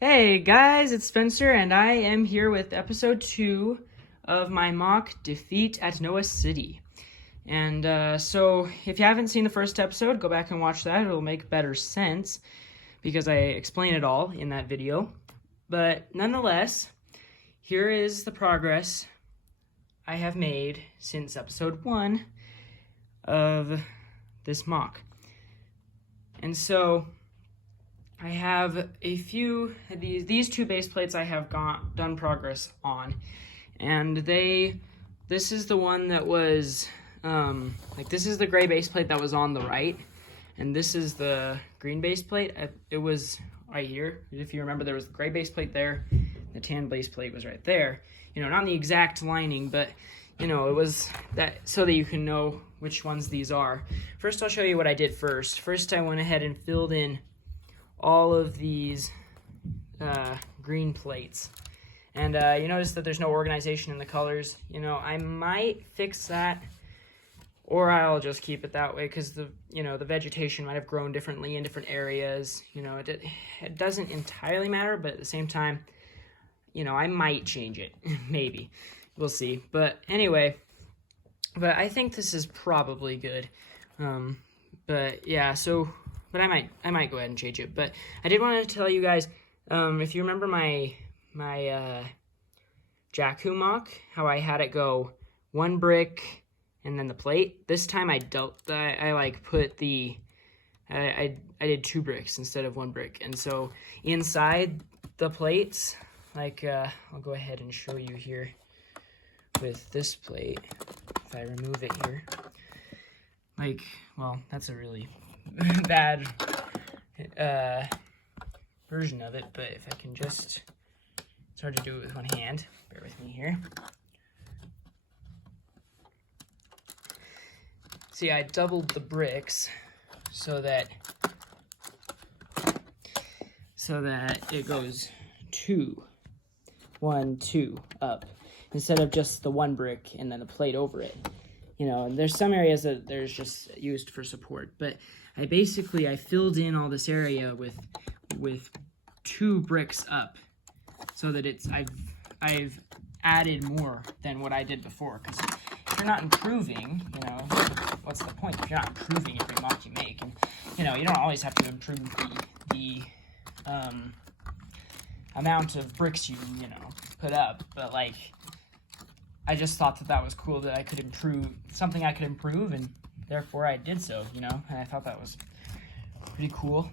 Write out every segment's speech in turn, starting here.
Hey guys, it's Spencer, and I am here with episode 2 of my mock defeat at Noah City. And so, if you haven't seen the first episode, go back and watch that. It'll make better sense because I explain it all in that video. But nonetheless, here is the progress I have made since episode 1 of this mock. And so, I have a few of these two base plates I have done progress on, and this is the one that was this is the gray base plate that was on the right, and this is the green base plate. It was right here. If you remember, there was the gray base plate there, the tan base plate was right there. You know, not in the exact lining, but you know, it was that so that you can know which ones these are. First, I'll show you what I did first. First, I went ahead and filled in all of these green plates, and you notice that there's no organization in the colors. You know, I might fix that, or I'll just keep it that way because the vegetation might have grown differently in different areas. You know, it doesn't entirely matter, but at the same time, you know, I might change it. Maybe, we'll see. But anyway, I think this is probably good. But yeah, so. But I might go ahead and change it. But I did want to tell you guys, if you remember my Jakku mock, how I had it go one brick and then the plate. This time I did 2 bricks instead of 1 brick, and so inside the plates, I'll go ahead and show you here with this plate. If I remove it here, well, that's a really bad version of it, but if I can just, it's hard to do it with one hand, bear with me here. See, I doubled the bricks so that it goes 2, 1, 2 up, instead of just the 1 brick and then the plate over it. You know, and there's some areas that there's just used for support, but I filled in all this area with 2 bricks up, so that I've added more than what I did before. Because if you're not improving, you know, what's the point if you're not improving every mock you make? And you know, you don't always have to improve the amount of bricks you put up, but I just thought that was cool, that I could improve something I could improve, and therefore I did so, you know, and I thought that was pretty cool.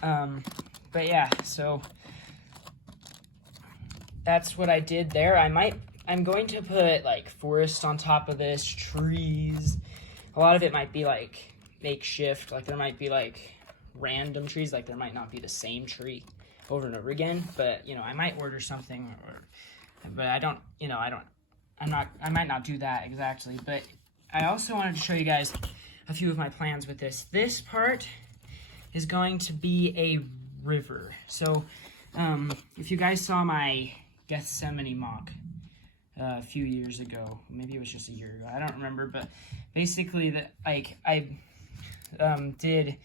But yeah, so that's what I did there. I'm going to put forest on top of this, trees. A lot of it might be makeshift, there might be random trees, there might not be the same tree over and over again, but you know, I might order something, but I might not do that exactly, but I also wanted to show you guys a few of my plans with this. This part is going to be a river. So, if you guys saw my Gethsemane mock a few years ago, maybe it was just a year ago, I don't remember, but basically I did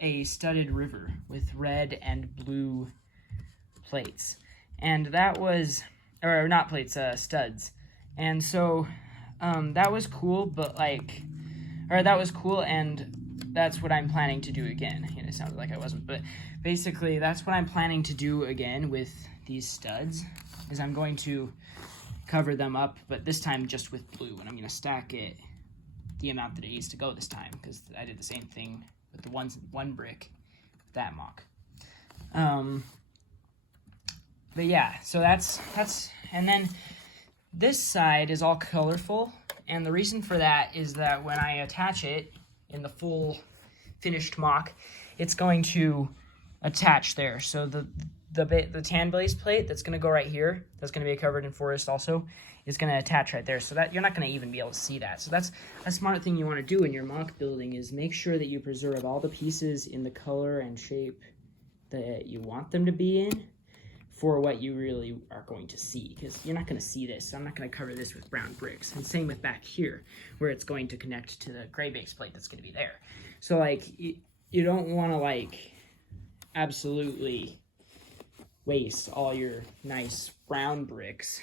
a studded river with red and blue plates, and that was, or not plates, studs. And so, that was cool, but that was cool, and that's what I'm planning to do again. You know, it sounded like I wasn't, but basically, that's what I'm planning to do again with these studs, is I'm going to cover them up, but this time just with blue, and I'm going to stack it the amount that it needs to go this time, because I did the same thing with the 1 brick with that mock. But yeah, so that's, and then this side is all colorful, and the reason for that is that when I attach it in the full finished mock, it's going to attach there. So the tan base plate that's going to go right here, that's going to be covered in forest also, is going to attach right there, so that you're not going to even be able to see that. So that's a smart thing you want to do in your mock building, is make sure that you preserve all the pieces in the color and shape that you want them to be in for what you really are going to see, because you're not going to see this. So I'm not going to cover this with brown bricks, and same with back here where it's going to connect to the gray base plate that's going to be there. So you don't want to absolutely waste all your nice brown bricks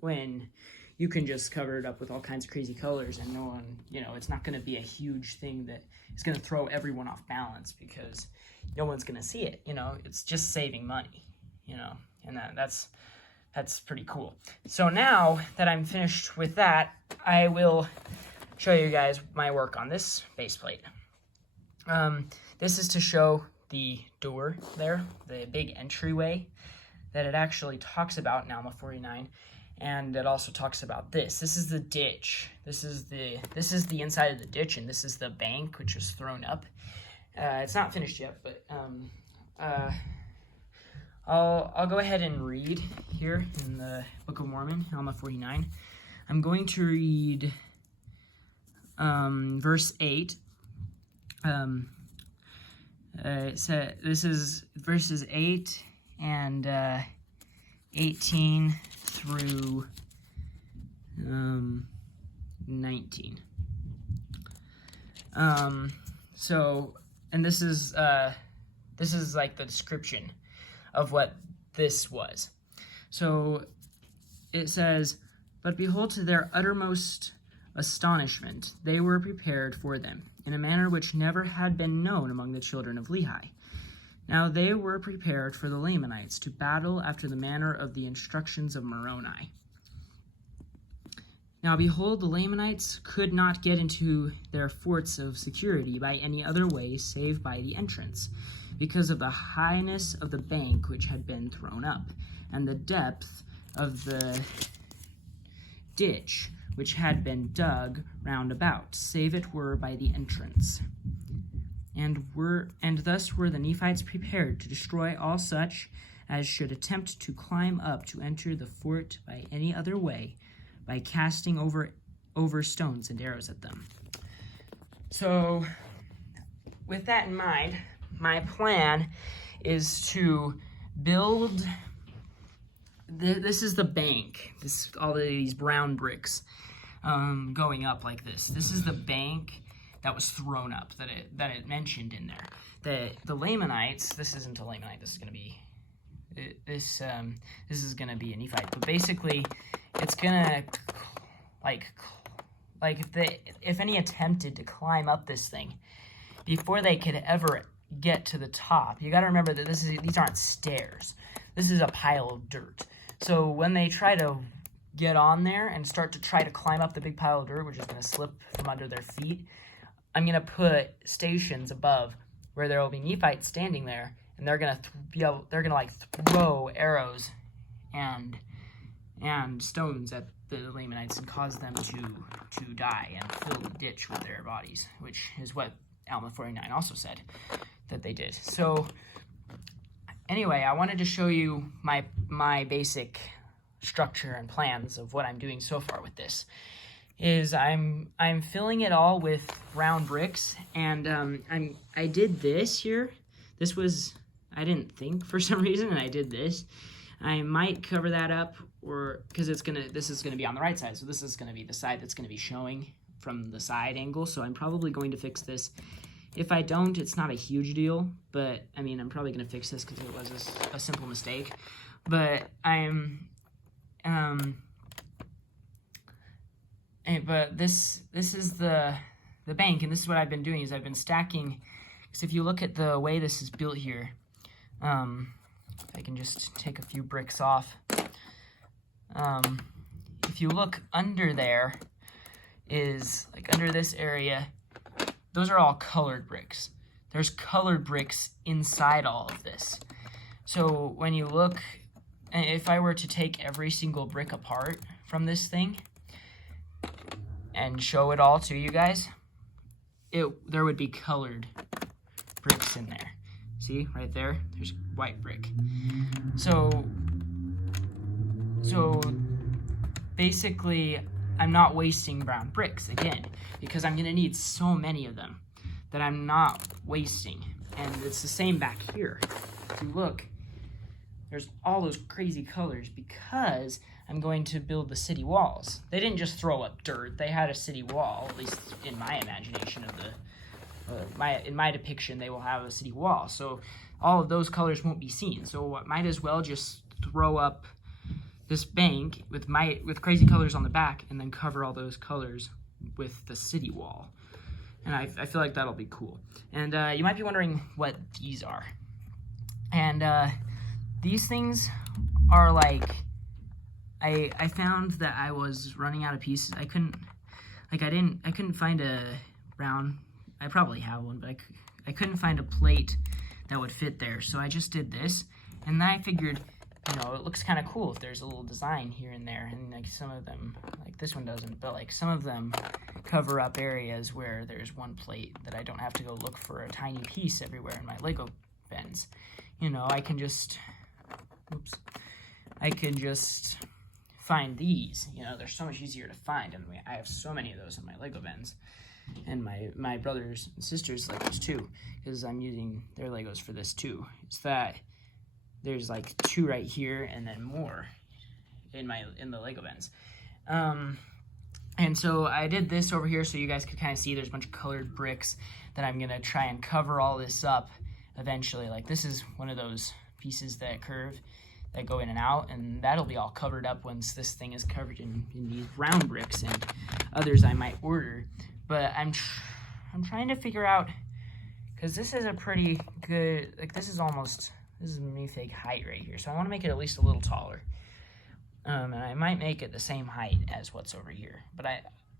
when you can just cover it up with all kinds of crazy colors, and no one, it's not going to be a huge thing that is going to throw everyone off balance because no one's going to see it. It's just saving money, and that's pretty cool. So now that I'm finished with that, I will show you guys my work on this base plate. This is to show the door there, the big entryway that it actually talks about in Alma 49. And it also talks about this. This is the ditch. This is the inside of the ditch, and this is the bank, which was thrown up. It's not finished yet, but I'll go ahead and read here in the Book of Mormon, Alma 49. I'm going to read verse 8. This is verses 8 and 18 through 19. And this is like the description of what this was. So it says, "But behold, to their uttermost astonishment, they were prepared for them in a manner which never had been known among the children of Lehi. Now they were prepared for the Lamanites to battle after the manner of the instructions of Moroni. Now behold, the Lamanites could not get into their forts of security by any other way save by the entrance, because of the highness of the bank which had been thrown up, and the depth of the ditch which had been dug round about, save it were by the entrance. And thus were the Nephites prepared to destroy all such as should attempt to climb up to enter the fort by any other way, by casting over stones and arrows at them." So, with that in mind, my plan is to build. This is the bank. All of these brown bricks going up like this. This is the bank that was thrown up, that it mentioned in there. The Lamanites, this isn't a Lamanite, this is going to be, this is going to be a Nephite, but basically, it's going to, if any attempted to climb up this thing, before they could ever get to the top, you got to remember that these aren't stairs. This is a pile of dirt. So when they try to get on there and start to try to climb up the big pile of dirt, which is going to slip from under their feet, I'm going to put stations above where there will be Nephites standing there, and they're going to throw arrows and stones at the Lamanites and cause them to die and fill the ditch with their bodies, which is what Alma 49 also said that they did. So anyway, I wanted to show you my basic structure and plans of what I'm doing so far with this. I'm filling it all with round bricks, and I did this here. This was, I didn't think for some reason, and I did this. I might cover that up, or because this is gonna be on the right side, so this is gonna be the side that's gonna be showing from the side angle. So I'm probably going to fix this. If I don't, it's not a huge deal, but I mean, I'm probably gonna fix this because it was a simple mistake. But but this is the bank, and this is what I've been doing, is I've been stacking, because if you look at the way this is built here, I can just take a few bricks off. If you look under there, is like under this area, those are all colored bricks. There's colored bricks inside all of this. So when you look, if I were to take every single brick apart from this thing and show it all to you guys, there would be colored bricks in there. See, right there, there's white brick. So basically, I'm not wasting brown bricks, again, because I'm gonna need so many of them that I'm not wasting. And it's the same back here. If you look, there's all those crazy colors because I'm going to build the city walls. They didn't just throw up dirt. They had a city wall, at least in my imagination in my depiction, they will have a city wall. So all of those colors won't be seen. So I might as well just throw up this bank with crazy colors on the back and then cover all those colors with the city wall. And I feel like that'll be cool. And you might be wondering what these are. And these things are like, I found that I was running out of pieces. I couldn't find a round, I probably have one, but I couldn't find a plate that would fit there. So I just did this, and then I figured, you know, it looks kind of cool if there's a little design here and there, and like some of them, like this one doesn't, but like some of them cover up areas where there's one plate that I don't have to go look for a tiny piece everywhere in my Lego bins. You know, I can just find these. You know, they're so much easier to find, and I have so many of those in my Lego bins, and my brothers and sisters Legos too, because I'm using their Legos for this too. It's that there's like 2 right here and then more in the Lego bins. And so I did this over here so you guys could kind of see there's a bunch of colored bricks that I'm gonna try and cover all this up eventually. Like this is one of those pieces that curve, that go in and out, and that'll be all covered up once this thing is covered in these round bricks, and others I might order. But I'm trying to figure out, because this is a pretty good, like this is minifig height right here, so I want to make it at least a little taller. And I might make it the same height as what's over here. But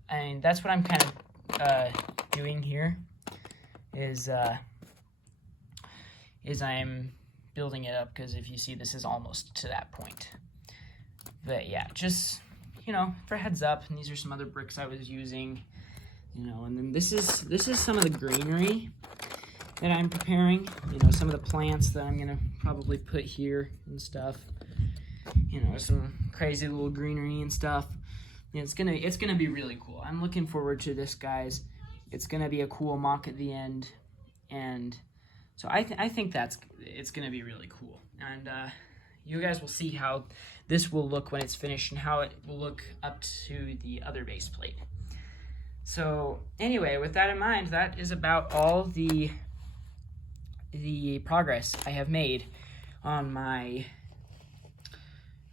I mean, that's what I'm kind of doing here, is I'm building it up, because if you see, this is almost to that point. But yeah, just, you know, for heads up. And these are some other bricks I was using, you know. And then this is some of the greenery that I'm preparing, you know, some of the plants that I'm gonna probably put here and stuff, you know, some crazy little greenery and stuff. Yeah, it's gonna be really cool. I'm looking forward to this, guys. It's gonna be a cool mock at the end, and so I think it's gonna be really cool. And you guys will see how this will look when it's finished, and how it will look up to the other base plate. So anyway, with that in mind, that is about all the progress I have made on my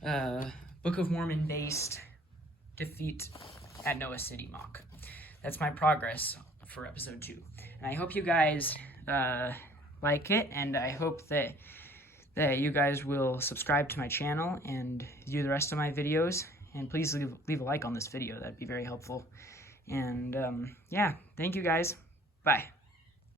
Book of Mormon based defeat at Noah City mock. That's my progress for episode 2. And I hope you guys like it, and I hope that you guys will subscribe to my channel and view the rest of my videos. And please leave a like on this video. That'd be very helpful. And yeah, thank you guys. Bye.